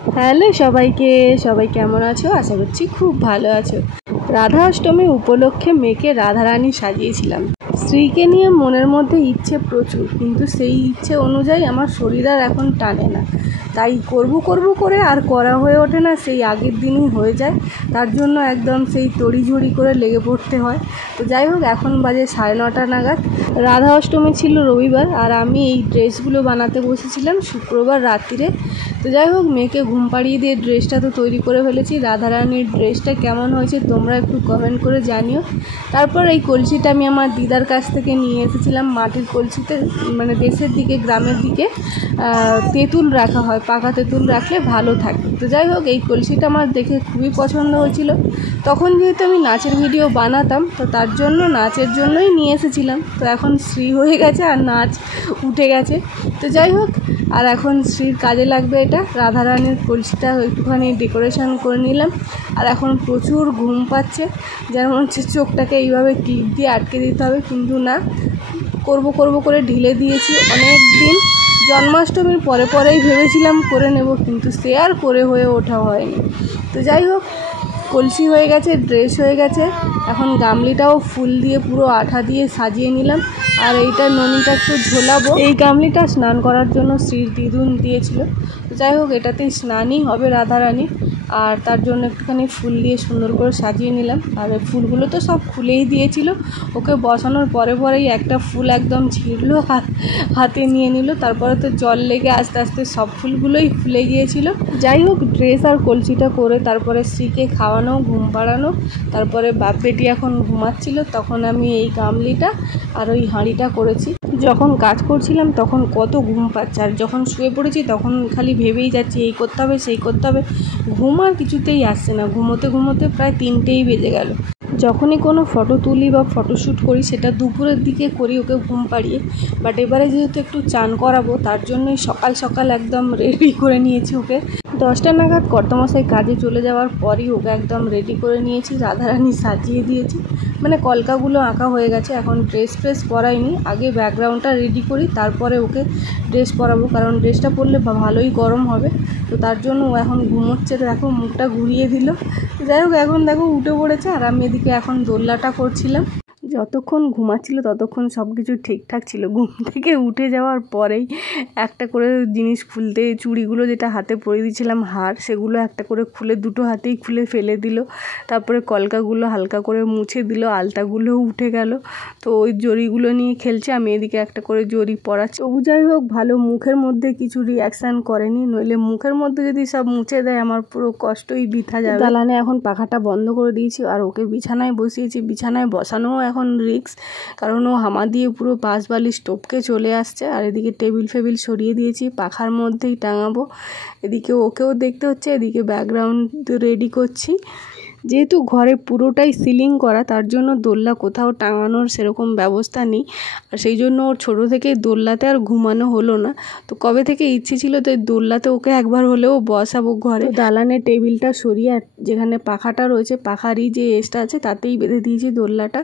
Hello সবাইকে, সবাই কেমন আছো? আশা করছি খুব ভালো আছো। রাধা অষ্টমী উপলক্ষে মেয়েকে রাধারানী সাজিয়েছিলাম। স্ত্রীকে নিয়ে মনের মধ্যে ইচ্ছে প্রচুর, কিন্তু সেই ইচ্ছে অনুযায়ী আমার শরীর আর এখন টানে না। তাই করব করে আর করা হয়ে ওঠে না, সেই আগের দিনই হয়ে যায়। তার জন্য একদম সেই তড়িঝড়ি করে লেগে পড়তে হয়। তো যাই হোক, এখন বাজে 9:30 নাগাদ। রাধা অষ্টমী ছিল রবিবার, আর আমি এই ড্রেসগুলো বানাতে বসেছিলাম শুক্রবার রাত্রিরে। তো যাই হোক, মেয়েকে ঘুম পাড়িয়ে দিয়ে ড্রেসটা তো তৈরি করে ফেলেছি। রাধারানীর ড্রেসটা কেমন হয়েছে তোমরা একটু কমেন্ট করে জানিও। তারপর এই কলসিটা আমি আমার দিদার কাছ থেকে নিয়ে এসেছিলাম। মাটির কলসিতে, মানে দেশের দিকে, গ্রামের দিকে তেঁতুল রাখা হয়, পাকা তেঁতুল রাখলে ভালো থাকে। তো যাই হোক, এই কলসিটা আমার দেখে খুবই পছন্দ হয়েছিল। তখন যেহেতু আমি নাচের ভিডিও বানাতাম, তো তার জন্য নাচের জন্যই নিয়ে এসেছিলাম। তো এখন শ্রী হয়ে গেছে আর নাচ উঠে গেছে। তো যাই হোক, আর এখন শ্রীর কাজে লাগবে এটা। রাধারানীর কলসিটা একটুখানি ডেকোরেশন করে নিলাম। আর এখন প্রচুর ঘুম পাচ্ছে, যেন মনে হচ্ছে চোখটাকে এইভাবে ক্লিপ দিয়ে আটকে দিতে হবে, কিন্তু না, করব করে ঢিলে দিয়েছি অনেক দিন। জন্মাষ্টমীর পরেই ভেবেছিলাম করে নেব, কিন্তু সে আর করে হয়ে ওঠা হয়নি। তো যাই হোক, কলসি হয়ে গেছে, ড্রেস হয়ে গেছে। এখন গামলিটাও ফুল দিয়ে পুরো আঠা দিয়ে সাজিয়ে নিলাম। আর এইটা ননিটা একটু ঝোলাবো। এই গামলিটা স্নান করার জন্য শ্রীর দিদুন দিয়েছিল। তো যাই হোক, এটাতেই স্নানই হবে রাধারানী। আর তার জন্য একটুখানি ফুল দিয়ে সুন্দর করে সাজিয়ে নিলাম। আর ফুলগুলো তো সব খুলেই দিয়েছিল। ওকে বসানোর পরেই একটা ফুল একদম ছিঁড়লো, হাতে নিয়ে নিল। তারপরে তো জল লেগে আস্তে আস্তে সব ফুলগুলোই খুলে গিয়েছিল। যাই হোক, ড্রেস আর কলসিটা করে তারপরে শ্রীকে খাওয়ানো, ঘুম পাড়ানো। তারপরে বাপ বেটি এখন ঘুমাচ্ছিল, তখন আমি এই গামলিটা আর ওই হাঁড়িটা করেছি। যখন কাজ করছিলাম তখন কত ঘুম পাচ্ছে, আর যখন শুয়ে পড়েছি তখন খালি ভেবেই যাচ্ছি এই করতে হবে, সেই করতে হবে। ঘুম আর কিছুতেই আসছে না। ঘুমোতে প্রায় 3টেই বেজে গেল। যখনই কোনো ফটো তুলি বা ফটোশ্যুট করি, সেটা দুপুরের দিকে করি ওকে ঘুম পাড়িয়ে। বাট এবারে যেহেতু একটু চান করাবো, তার জন্যই সকাল একদম রেডি করে নিয়েছি ওকে। 10টা নাগাদ কর্তামশাই কাজে চলে যাওয়ার পরই ওকে একদম রেডি করে নিয়েছি, রাধারানী সাজিয়ে দিয়েছি। মানে কলকাগুলো আঁকা হয়ে গেছে। এখন ড্রেস পরাইনি, আগে ব্যাকগ্রাউন্ডটা রেডি করি, তারপরে ওকে ড্রেস পরাবো, কারণ ড্রেসটা পরলে ভালোই গরম হবে। তো তার জন্য ও এখন ঘুমোচ্ছে। দেখো, মুখটা ঘুরিয়ে দিল। যাই হোক, এখন দেখো উঠে পড়েছে, আর আমি এদিকে এখন দোলনাটা করছিলাম। যতক্ষণ ঘুমাচ্ছিল ততক্ষণ সব কিছু ঠিকঠাক ছিল। ঘুম থেকে উঠে যাওয়ার পরেই একটা করে জিনিস খুলতে, চুড়িগুলো যেটা হাতে পরিয়ে দিয়েছিলাম, হার, সেগুলো একটা করে খুলে, দুটো হাতেই খুলে ফেলে দিল। তারপরে কলকাগুলো হালকা করে মুছে দিল, আলতাগুলোও উঠে গেল। তো ওই জড়িগুলো নিয়ে খেলছে, আমি এদিকে একটা করে জড়ি পরাচ্ছি। তবু যাই হোক, ভালো মুখের মধ্যে কিছু রিয়াকশান করেনি, নইলে মুখের মধ্যে যদি সব মুছে দেয় আমার পুরো কষ্টই বৃথা যাবে। দালানে এখন পাখাটা বন্ধ করে দিয়েছি, আর ওকে বিছানায় বসিয়েছি। বিছানায় বসানো এখন রিস্ক, কারণ ও হামা দিয়ে পুরো পাশ বালিশ টপকে চলে আসছে। আর এদিকে টেবিল ফেবিল সরিয়ে দিয়েছি, পাখার মধ্যেই টাঙাবো। এদিকে ওকেও দেখতে হচ্ছে, এদিকে ব্যাকগ্রাউন্ড রেডি করছি। যেহেতু ঘরে পুরোটাই সিলিং করা, তার জন্য দোলনা কোথাও টাঙানোর সেরকম ব্যবস্থা নেই। আর সেই জন্য ওর ছোটো থেকেই দোলনাতে আর ঘুমানো হলো না। তো কবে থেকে ইচ্ছে ছিল, তো এই দোলনাতে ওকে একবার হলেও বসাবো ঘরে। দালানে টেবিলটা সরিয়ে যেখানে পাখাটা রয়েছে, পাখারই যে এসটা আছে তাতেই বেঁধে দিয়েছি দোলনাটা।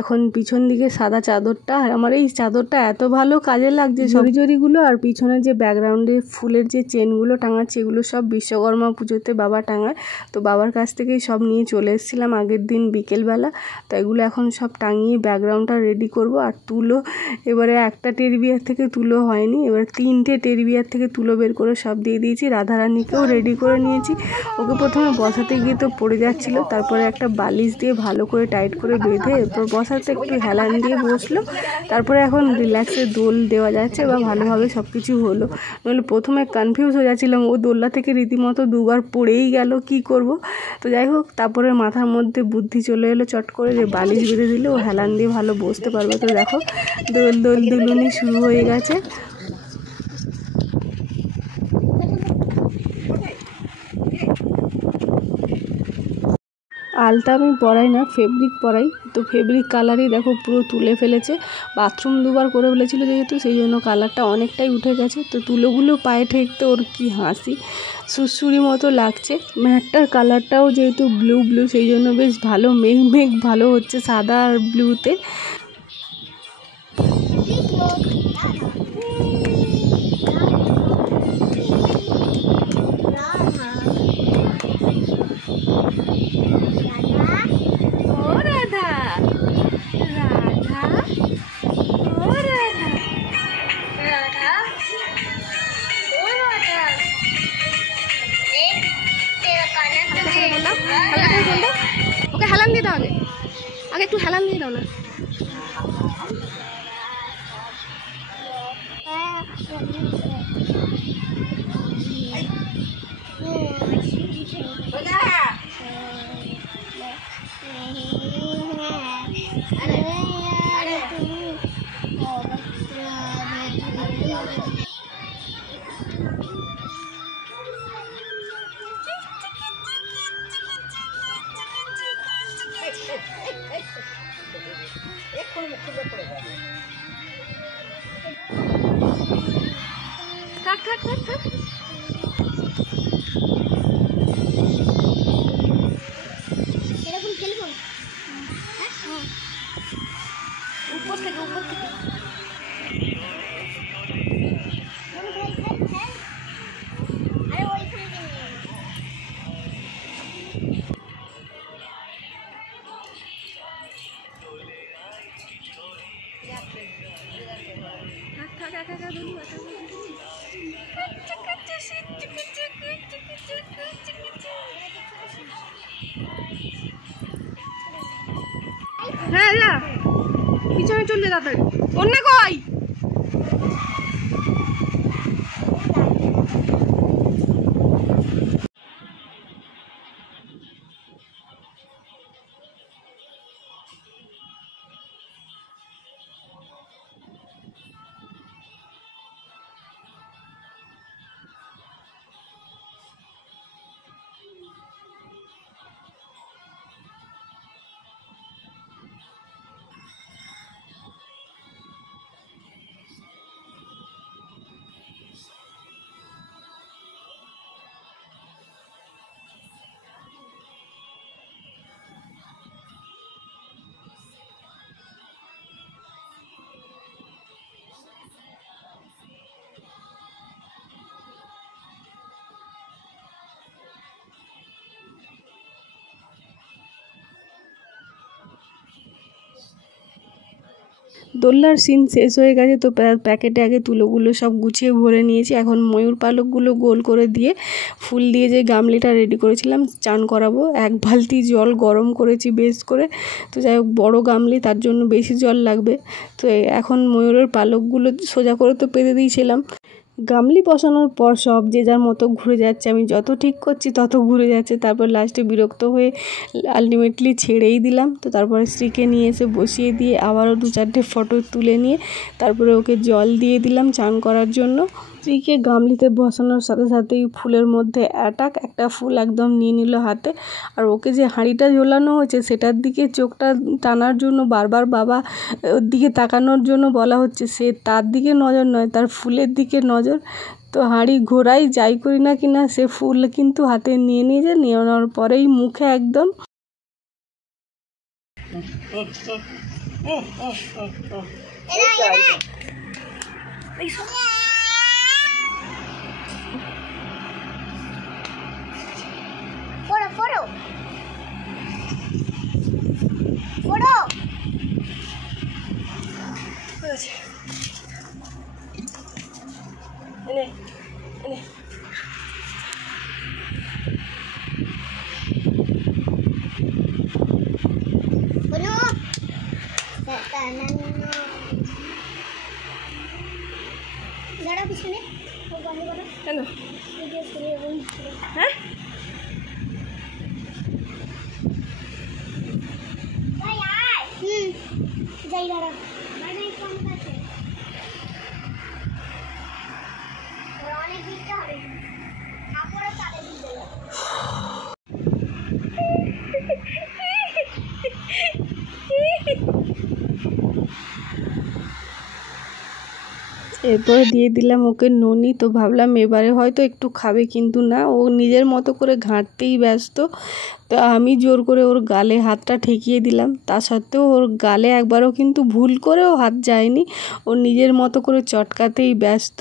এখন পিছন দিকে সাদা চাদরটা, আর আমার এই চাদরটা এত ভালো কাজে লাগছে, জড়িগুলো। আর পিছনে যে ব্যাকগ্রাউন্ডে ফুলের যে চেনগুলো টাঙাচ্ছে, এগুলো সব বিশ্বকর্মা পুজোতে বাবা টাঙায়। তো বাবার কাছ থেকেই সব নিয়ে চলে এসেছিলাম আগের দিন বিকেলবেলা। তো এগুলো এখন সব টাঙিয়ে ব্যাকগ্রাউন্ডটা রেডি করব। আর তুলো, এবারে একটা টেডি বিয়ার থেকে তুলো হয়নি, এবার 3টে টেডি বিয়ার থেকে তুলো বের করে সব দিয়ে দিয়েছি। রাধারানীকেও রেডি করে নিয়েছি। ওকে প্রথমে বসাতে গিয়ে তো পড়ে যাচ্ছিল, তারপরে একটা বালিশ দিয়ে ভালো করে টাইট করে বেঁধে এরপর বসাতে একটু হেলান দিয়ে বসলো। তারপরে এখন রিল্যাক্সে দোল দেওয়া যাচ্ছে বা ভালোভাবে সব কিছু হলো। নইলে প্রথমে কনফিউজ হয়ে যাচ্ছিলাম, ও দোলনা থেকে রীতিমতো 2বার পড়েই গেল, কি করব। তো যাই হোক, তারপরে মাথার মধ্যে বুদ্ধি চলে এলো চট করে, যে বালিশ বেঁধে দিলে ও হেলান দিয়ে ভালো বসতে পারবে। তো দেখো, দুলুনি শুরু হয়ে গেছে। আলতা আমি পরাই না, ফেব্রিক পরাই। তো ফেব্রিক কালারই দেখো পুরো তুলে ফেলেছে। বাথরুম 2বার করে ফেলেছিল যেহেতু, সেই জন্য কালারটা অনেকটাই উঠে গেছে। তো তুলোগুলো পায়ে ঠেকতে ওর কি হাসি, সুরসুরি মতো লাগছে। ম্যাটটার কালারটাও যেহেতু ব্লু, সেই জন্য বেশ ভালো মেঘ ভালো হচ্ছে সাদা আর ব্লুতে। ওকে হেলান দিয়ে দাও, আগে আগে একটু হেলান দিয়ে দাও না। থাক থাক থাক থাক। এরকম খেলবো উপর থেকে উপর থেকে। হ্যাঁ যা পিছনে চলে তাড়াতাড়ি। অন্য কই দোলনার সিন শেষ হয়ে গেছে, তো প্যাকেটে আগে তুলোগুলো সব গুছিয়ে ভরে নিয়েছি। এখন ময়ূর পালকগুলো গোল করে দিয়ে ফুল দিয়ে যে গামলিটা রেডি করেছিলাম চান করাবো, 1 বালতি জল গরম করেছি বেশ করে। তো যাই হোক বড়ো গামলি, তার জন্য বেশি জল লাগবে। তো এখন ময়ূরের পালকগুলো সোজা করে তো পেতে দিয়েছিলাম। গামলি বসানোর পর সব যে যার মতো ঘুরে যাচ্ছে, আমি যত ঠিক করছি তত ঘুরে যাচ্ছে। তারপর লাস্টে বিরক্ত হয়ে আলটিমেটলি ছেড়েই দিলাম। তো তারপরে স্ত্রীকে নিয়ে এসে বসিয়ে দিয়ে আবারও 2-4টে ফটো তুলে নিয়ে তারপরে ওকে জল দিয়ে দিলাম চান করার জন্য। স্ত্রীকে গামলিতে বসানোর সাথে সাথেই ফুলের মধ্যে একটা ফুল একদম নিয়ে নিল হাতে। আর ওকে যে হাঁড়িটা ঝোলানো হয়েছে সেটার দিকে চোখটা টানার জন্য বারবার বাবা ওর দিকে তাকানোর জন্য বলা হচ্ছে, সে তার দিকে নজর নয়, তার ফুলের দিকে নজর। তো হাঁড়ি ঘোরাই যাই করি না কিনা সে ফুল কিন্তু হাতে নিয়ে নিয়েছে, নিয়ে নেওয়ার পরেই মুখে একদম হ্যাঁ যাই দাঁড়া অনেক দিতে হবে। এরপরে দিয়ে দিলাম ওকে ননি। তো ভাবলাম এবারে হয়তো একটু খাবে, কিন্তু না, ও নিজের মতো করে ঘাঁটতেই ব্যস্ত। তো আমি জোর করে ওর গালে হাতটা ঠেকিয়ে দিলাম, তা সত্ত্বেও ওর গালে একবারও কিন্তু ভুল করেও হাত যায়নি, ও নিজের মতো করে চটকাতেই ব্যস্ত।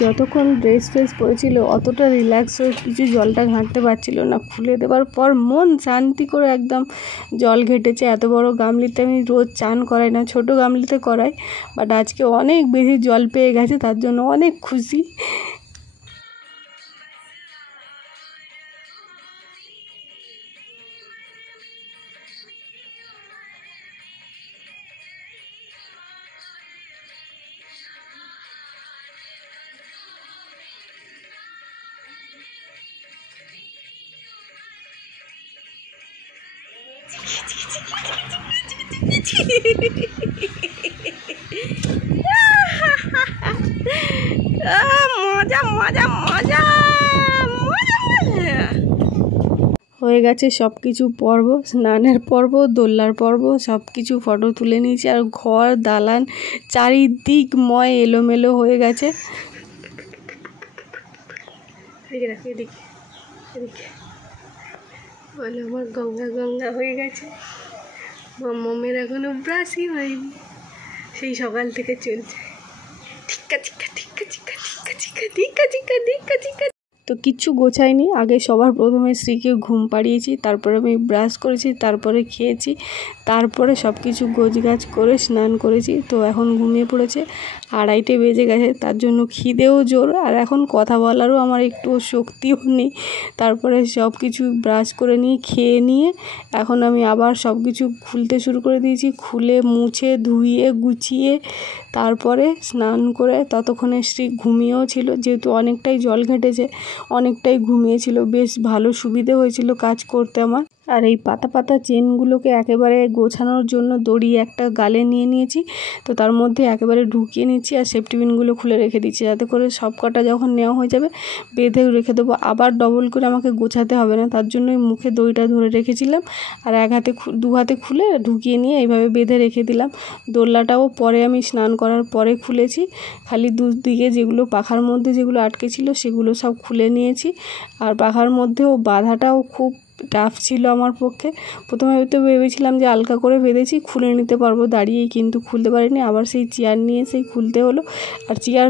যতক্ষণ ড্রেস ফ্রেস পরেছিল অতটা রিল্যাক্স হয়ে কিছু জলটা ঘাঁটতে পারছিল না। খুলে দেওয়ার পর মন শান্তি করে একদম জল ঘেটেছে। এত বড় গামলিতে আমি রোজ চান করাই না, ছোট গামলিতে করাই, বাট আজকে অনেক বেশি জল পেয়ে গেছে, তার জন্য অনেক খুশি। মজা মজা মজা মজা। হয়ে গেছে সব কিছু পর্ব, স্নানের পর্ব, দোলনার পর্ব, সব কিছু ফটো তুলে নিয়েছি। আর ঘর দালান চারিদিকময় এলোমেলো হয়ে গেছে। বলে আমার গঙ্গা গঙ্গা হয়ে গেছে। মামের এখনো ব্রাশই হয়নি, সেই সকাল থেকে চলছে ঠিকা ঠিকা ঠিকা ঠিকা ঠিকা ঠিকা ঠিকা ঠিকা ঠিকা ঠিকা। তো কিচ্ছু গোছাইনি, আগে সবার প্রথমে শ্রীকে ঘুম পাড়িয়েছি, তারপরে আমি ব্রাশ করেছি, তারপরে খেয়েছি, তারপরে সব কিছু গোছগাছ করে স্নান করেছি। তো এখন ঘুমিয়ে পড়েছে, 2:30 বেজে গেছে, তার জন্য খিদেও জোর, আর এখন কথা বলারও আমার একটু শক্তিও নেই। তারপরে সব কিছু ব্রাশ করে নিয়ে খেয়ে নিয়ে এখন আমি আবার সব কিছু খুলতে শুরু করে দিয়েছি। খুলে মুছে ধুয়ে গুছিয়ে তারপরে স্নান করে, ততক্ষণে শ্রী ঘুমিয়েও ছিল, যেহেতু অনেকটাই জল ঘেটেছে, অনেকটাই ঘুমিয়েছিল। বেশ ভালো সুবিধে হয়েছিল কাজ করতে আমার। আর এই পাতা পাতা চেনগুলোকে একেবারে গোছানোর জন্য দড়ি একটা গালে নিয়ে নিয়েছি, তো তার মধ্যে একেবারে ঢুকিয়ে নিচ্ছি আর সেফটি পিনগুলো খুলে রেখে দিচ্ছি, যাতে করে সব কটা যখন নেওয়া হয়ে যাবে বেঁধেও রেখে দেবো। আবার ডবল করে আমাকে গোছাতে হবে না, তার জন্যই মুখে দড়িটা ধরে রেখেছিলাম আর দু হাতে খুলে ঢুকিয়ে নিয়ে এইভাবে বেঁধে রেখে দিলাম। দোলনাটাও পরে আমি স্নান করার পরে খুলেছি, খালি দুদিকে যেগুলো পাখার মধ্যে যেগুলো আটকে ছিল সেগুলো সব খুলে নিয়েছি। আর পাখার মধ্যেও বাঁধাটাও খুব টাফ ছিল আমার পক্ষে। প্রথমে হয়তো ভেবেছিলাম যে হালকা করে বেঁধেছি, খুলে নিতে পারবো দাঁড়িয়েই, কিন্তু খুলতে পারিনি। আবার সেই চেয়ার নিয়ে সেই খুলতে হলো, আর চেয়ার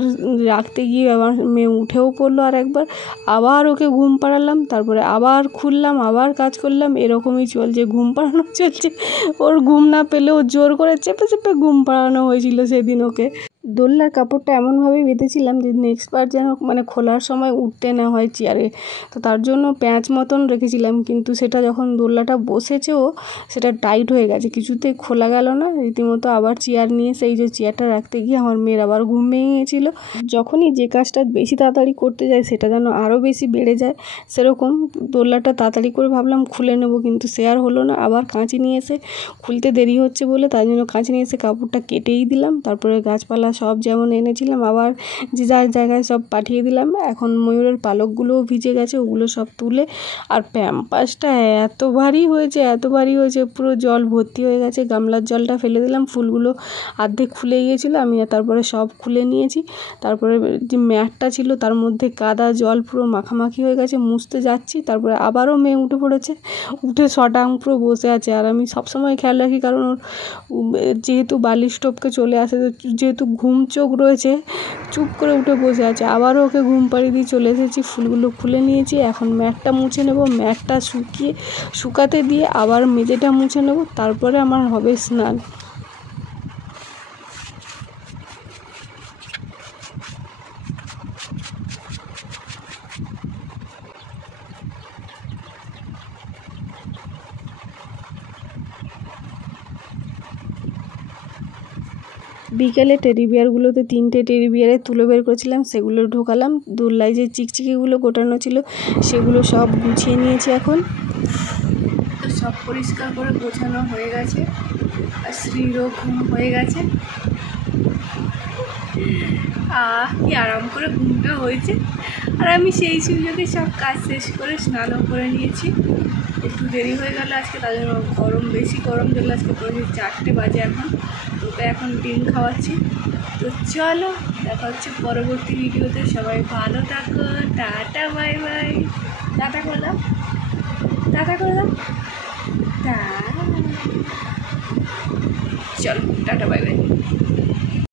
রাখতে গিয়ে আমার মেয়ে উঠেও পড়লো আর একবার, আবার ওকে ঘুম পাড়ালাম, তারপরে আবার খুললাম, আবার কাজ করলাম, এরকমই চলছে, ঘুম পাড়ানো চলছে। ওর ঘুম না পেলেও জোর করে চেপে চেপে ঘুম পাড়ানো হয়েছিল সেদিন ওকে। দোলনার কাপড়টা এমনভাবেই বেঁধেছিলাম যে নেক্সট বার যেন খোলার সময় উঠতে না হয় চেয়ারে, তো তার জন্য প্যাঁচ মতন রেখেছিলাম, কিন্তু সেটা যখন দোলনাটা বসেছেও সেটা টাইট হয়ে গেছে, কিছুতেই খোলা গেল না। রীতিমতো আবার চেয়ার নিয়ে সেই যে চেয়ারটা রাখতে গিয়ে আমার মেয়ের আবার ঘুম ভেঙে গিয়েছিলো। যখনই যে কাজটা বেশি তাড়াতাড়ি করতে যায় সেটা যেন আরও বেশি বেড়ে যায়, সেরকম দোলনাটা তাড়াতাড়ি করে ভাবলাম খুলে নেব, কিন্তু সে আর হলো না। আবার কাঁচি নিয়ে এসে, খুলতে দেরি হচ্ছে বলে তাই জন্য কাঁচি নিয়ে এসে কাপড়টা কেটেই দিলাম। তারপরে গাছপালা সব যেমন এনেছিলাম আবার যে যার জায়গায় সব পাঠিয়ে দিলাম। এখন ময়ূরের পালকগুলোও ভিজে গেছে, ওগুলো সব তুলে, আর প্যাম্পাসটা এত ভারী হয়েছে পুরো জল ভর্তি হয়ে গেছে। গামলার জলটা ফেলে দিলাম, ফুলগুলো অর্ধেক খুলে গিয়েছিলো, আমি তারপরে সব খুলে নিয়েছি। তারপরে যে ম্যাটটা ছিল তার মধ্যে কাদা জল পুরো মাখামাখি হয়ে গেছে, মুছতে যাচ্ছি, তারপরে আবারও মেয়ে উঠে পড়েছে, উঠে শটাং পুরো বসে আছে। আর আমি সবসময় খেয়াল রাখি, কারণ ওর যেহেতু বালিশ টপকে চলে আসে, যেহেতু ঘুম চোখ রয়েছে, চুপ করে উঠে বসে আছে। আবারও ওকে ঘুম পাড়িয়ে দিয়ে চলে এসেছি, ফুলগুলো খুলে নিয়েছি। এখন ম্যাটটা মুছে নেব, ম্যাটটা শুকাতে দিয়ে আবার মেঝেটা মুছে নেব, তারপরে আমার হবে স্নান। বিকেলে টেডি বিয়ারগুলোতে 3টে টেডি বিয়ারে তুলো বের করেছিলাম, সেগুলো ঢোকালাম। দোলনায় যে চিকচিকিগুলো গোটানো ছিল সেগুলো সব গুছিয়ে নিয়েছি। এখন তো সব পরিষ্কার করে গোছানো হয়ে গেছে, আর শ্রীরও ঘুম হয়ে গেছে। কি আরাম করে ঘুমটা হয়েছে। আর আমি সেই সুযোগে সব কাজ শেষ করে স্নানও করে নিয়েছি। একটু দেরি হয়ে গেল আজকে, তার জন্য বেশি গরম জল আজকে পড়েছে। 4টে বাজে এখন। তোকে এখন ডিম খাওয়াচ্ছি। তো চলো, দেখা হচ্ছে পরবর্তী ভিডিওতে। সবাই ভালো থাকো, টাটা বাই বাই। টাটা করে দাও, টাটা করে দাও, চলো টাটা বাই বাই।